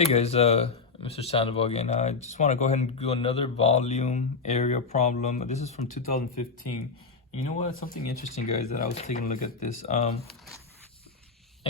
Hey guys, Mr. Sandoval again. I just want to go ahead and do another volume area problem. This is from 2015. You know what? Something interesting, guys, that I was taking a look at this. And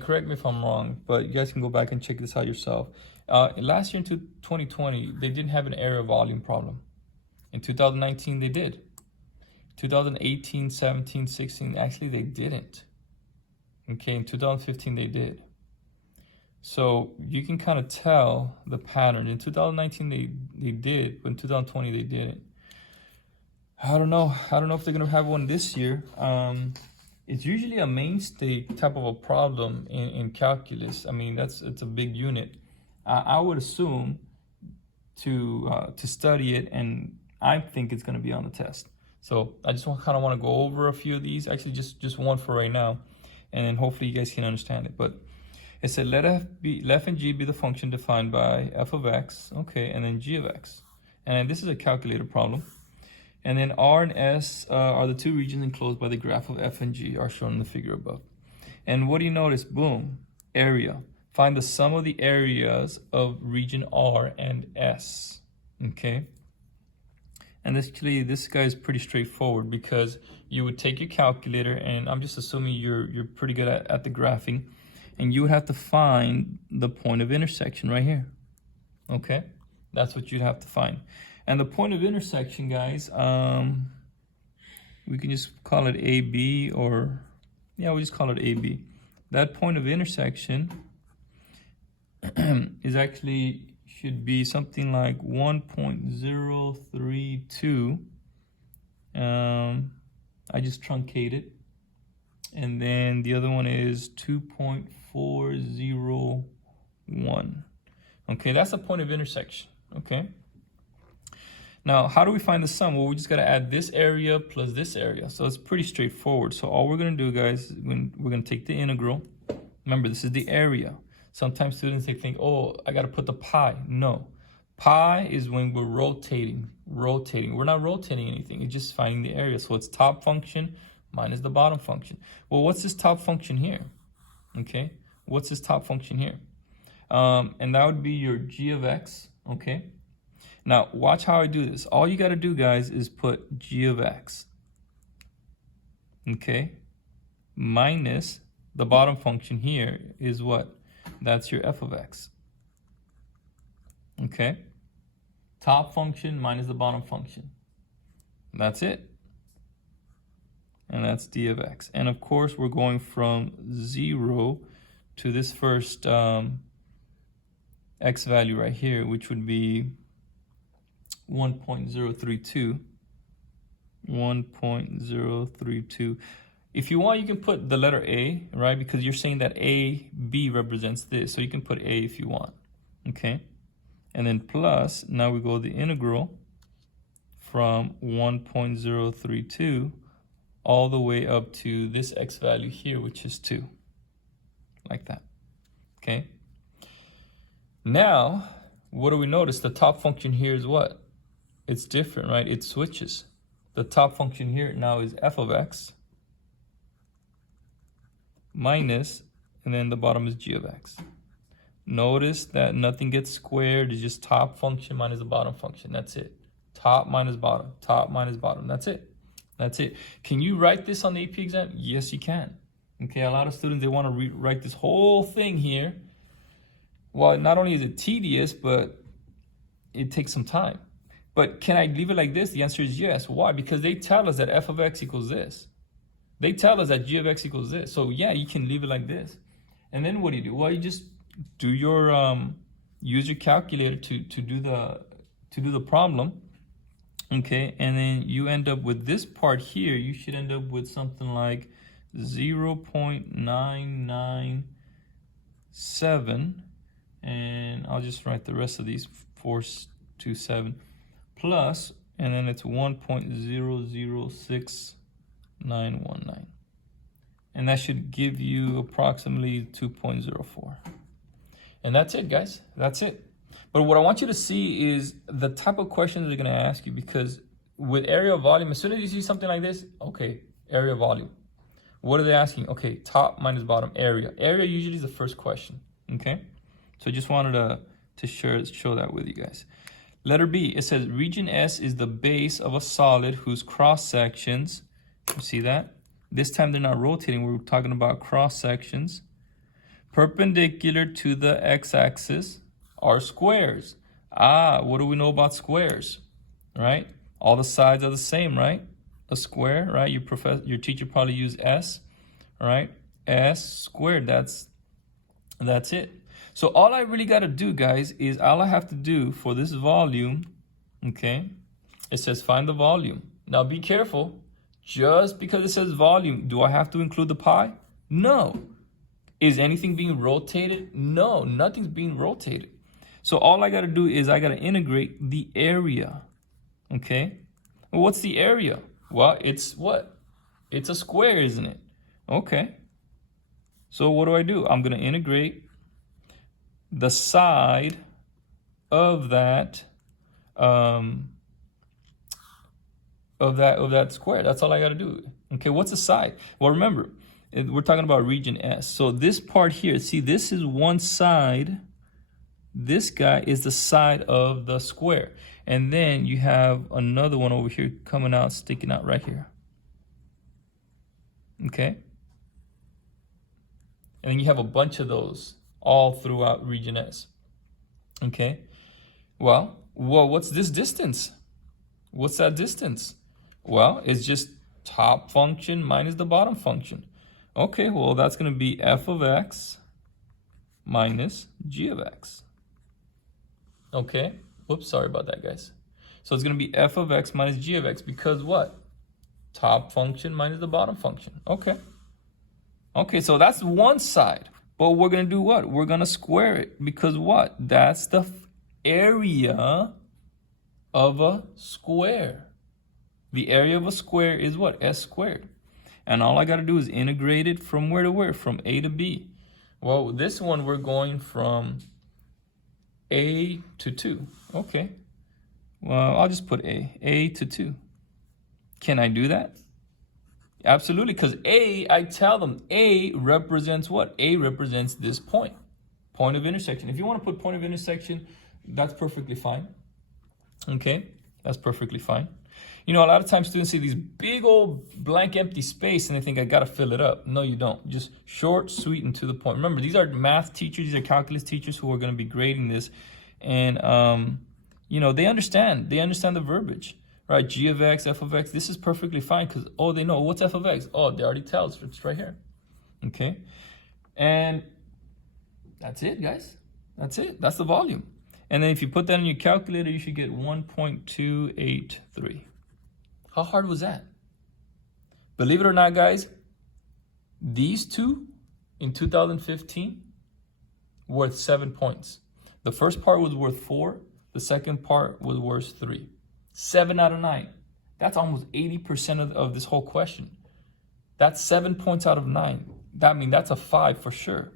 correct me if I'm wrong, but you guys can go back and check this out yourself. Last year in 2020, they didn't have an area volume problem. In 2019, they did. 2018, 17, 16, actually they didn't. Okay, in 2015, they did. So you can kind of tell the pattern. In 2019 they did, but in 2020 they didn't. I don't know if they're gonna have one this year. It's usually a mainstay type of a problem in calculus. I mean, it's a big unit. I would assume to study it, and I think it's gonna be on the test. So I just kind of want to go over a few of these. Actually, just one for right now, and then hopefully you guys can understand it. But it said let f and g be the function defined by f of x, okay, and then g of x. And this is a calculator problem. And then R and S are the two regions enclosed by the graph of f and g, are shown in the figure above. And what do you notice? Boom, area. Find the sum of the areas of region R and S, okay? And this guy is pretty straightforward, because you would take your calculator, and I'm just assuming you're pretty good at the graphing, and you would have to find the point of intersection right here. Okay, that's what you'd have to find. And the point of intersection, guys, we can just call it AB, or yeah, we'll just call it AB. That point of intersection is actually should be something like 1.032. I just truncated. And then the other one is 2.401. Okay, that's the point of intersection, okay? Now, how do we find the sum? Well, we just gotta add this area plus this area. So it's pretty straightforward. So all we're gonna do, guys, we're gonna take the integral. Remember, this is the area. Sometimes students, they think, oh, I gotta put the pi. No, pi is when we're rotating. We're not rotating anything, it's just finding the area. So it's top function minus the bottom function. Well, what's this top function here? Okay, what's this top function here? And that would be your g of x, okay? Now, watch how I do this. All you gotta do, guys, is put g of x, okay? Minus the bottom function here is what? That's your f of x, okay? Top function minus the bottom function. That's it. And that's d of x. And of course, we're going from 0 to this first x value right here, which would be 1.032. 1.032. If you want, you can put the letter a, right? Because you're saying that a, b represents this. So you can put a if you want, okay? And then plus, now we go the integral from 1.032 all the way up to this x value here, which is 2, like that, okay? Now, what do we notice? The top function here is what? It's different, right? It switches. The top function here now is f of x minus, and then the bottom is g of x. Notice that nothing gets squared. It's just top function minus the bottom function. That's it. Top minus bottom, top minus bottom. That's it. That's it. Can you write this on the AP exam? Yes, you can. Okay, a lot of students, they want to write this whole thing here. Well, not only is it tedious, but it takes some time. But can I leave it like this? The answer is yes. Why? Because they tell us that f of x equals this. They tell us that g of x equals this. So yeah, you can leave it like this. And then what do? Well, you just do your use your calculator to do the problem. Okay, and then you end up with this part here. You should end up with something like 0.997, and I'll just write the rest of these 427 plus, and then it's 1.006919, and that should give you approximately 2.04. And that's it, guys. That's it. But what I want you to see is the type of questions they're going to ask you, because with area of volume, as soon as you see something like this, okay, area of volume. What are they asking? Okay, top minus bottom, area. Area usually is the first question, okay? So I just wanted to to show that with you guys. Letter B, it says region S is the base of a solid whose cross sections, you see that? This time they're not rotating, we're talking about cross sections. Perpendicular to the x-axis are squares. Ah, what do we know about squares, right? All the sides are the same, right? A square, right? Your teacher probably used S, right? S squared, that's it. So all I really got to do, guys, is all I have to do for this volume, okay? It says find the volume. Now be careful. Just because it says volume, do I have to include the pi? No. Is anything being rotated? No, nothing's being rotated. So all I got to do is I got to integrate the area, okay? Well, what's the area? Well, it's what? It's a square, isn't it? Okay. So what do? I'm going to integrate the side of that square. That's all I got to do. Okay, what's the side? Well, remember, we're talking about region S. So this part here, see, this is one side. This guy is the side of the square. And then you have another one over here coming out, sticking out right here. Okay? And then you have a bunch of those all throughout region S. Okay? Well, what's this distance? What's that distance? Well, it's just top function minus the bottom function. Okay, well, that's going to be f of x minus g of x. Okay? Whoops, sorry about that, guys. So it's going to be f of x minus g of x because what? Top function minus the bottom function. Okay. Okay, so that's one side. But we're going to do what? We're going to square it because what? That's the area of a square. The area of a square is what? S squared. And all I got to do is integrate it from where to where? From A to B. Well, this one we're going from A to 2. Okay. Well, I'll just put A to 2. Can I do that? Absolutely, because A, I tell them, A represents what? A represents this point of intersection. If you want to put point of intersection, that's perfectly fine. Okay, that's perfectly fine. You know, a lot of times students see these big old blank empty space and they think I got to fill it up. No, you don't. Just short, sweet, and to the point. Remember, these are math teachers, these are calculus teachers who are going to be grading this. And, you know, they understand the verbiage. Right, g of x, f of x, this is perfectly fine because, oh, they know, what's f of x? Oh, they already tell us, it's right here. Okay, and that's it, guys. That's it, that's the volume. And then if you put that in your calculator, you should get 1.283. How hard was that? Believe it or not, guys, these two in 2015 worth 7 points. The first part was worth 4, the second part was worth 3. 7 out of 9. That's almost 80% of this whole question. That's 7 points out of 9. That means that's a 5 for sure.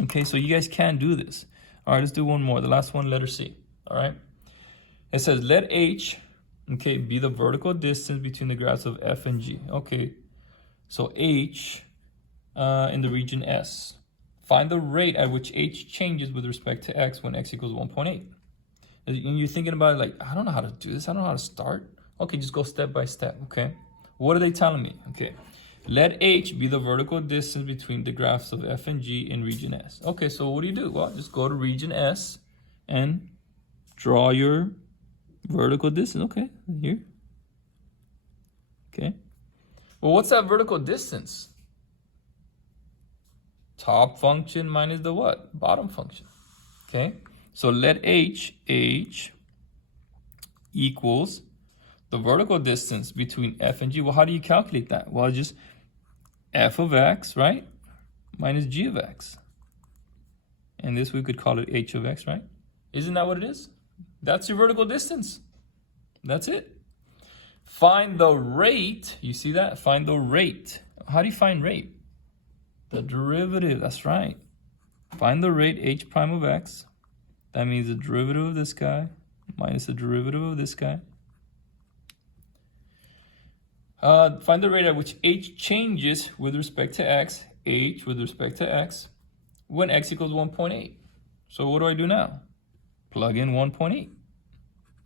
Okay, so you guys can do this. All right, let's do one more. The last one, letter C. All right. It says let H, okay, be the vertical distance between the graphs of F and G. Okay, so H in the region S. Find the rate at which H changes with respect to X when X equals 1.8. And you're thinking about it like, I don't know how to do this. I don't know how to start. Okay, just go step by step, okay? What are they telling me? Okay, let H be the vertical distance between the graphs of F and G in region S. Okay, so what do? Well, just go to region S and draw your vertical distance. Okay, here. Okay. Well, what's that vertical distance? Top function minus the what? Bottom function. Okay. So let H equals the vertical distance between F and G. Well, how do you calculate that? Well, just F of X, right? Minus G of X. And this we could call it H of X, right? Isn't that what it is? That's your vertical distance. That's it. Find the rate. You see that? Find the rate. How do you find rate? The derivative, that's right. Find the rate H prime of X. That means the derivative of this guy minus the derivative of this guy. Find the rate at which H changes with respect to X, H with respect to X, when X equals 1.8. So what do I do now? Plug in 1.8.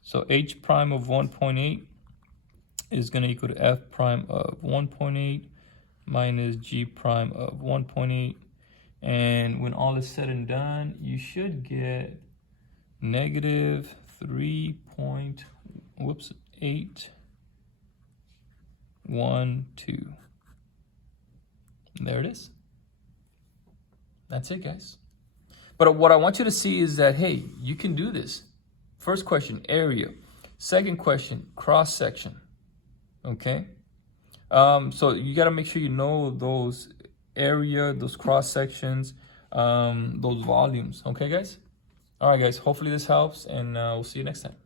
So h prime of 1.8 is going to equal to f prime of 1.8 minus g prime of 1.8. And when all is said and done, you should get negative 3.812. There it is. That's it, guys. But what I want you to see is that, hey, you can do this. First question, area. Second question, cross section. Okay? So you got to make sure you know those area, those cross sections, those volumes. Okay, guys? All right, guys. Hopefully this helps, and we'll see you next time.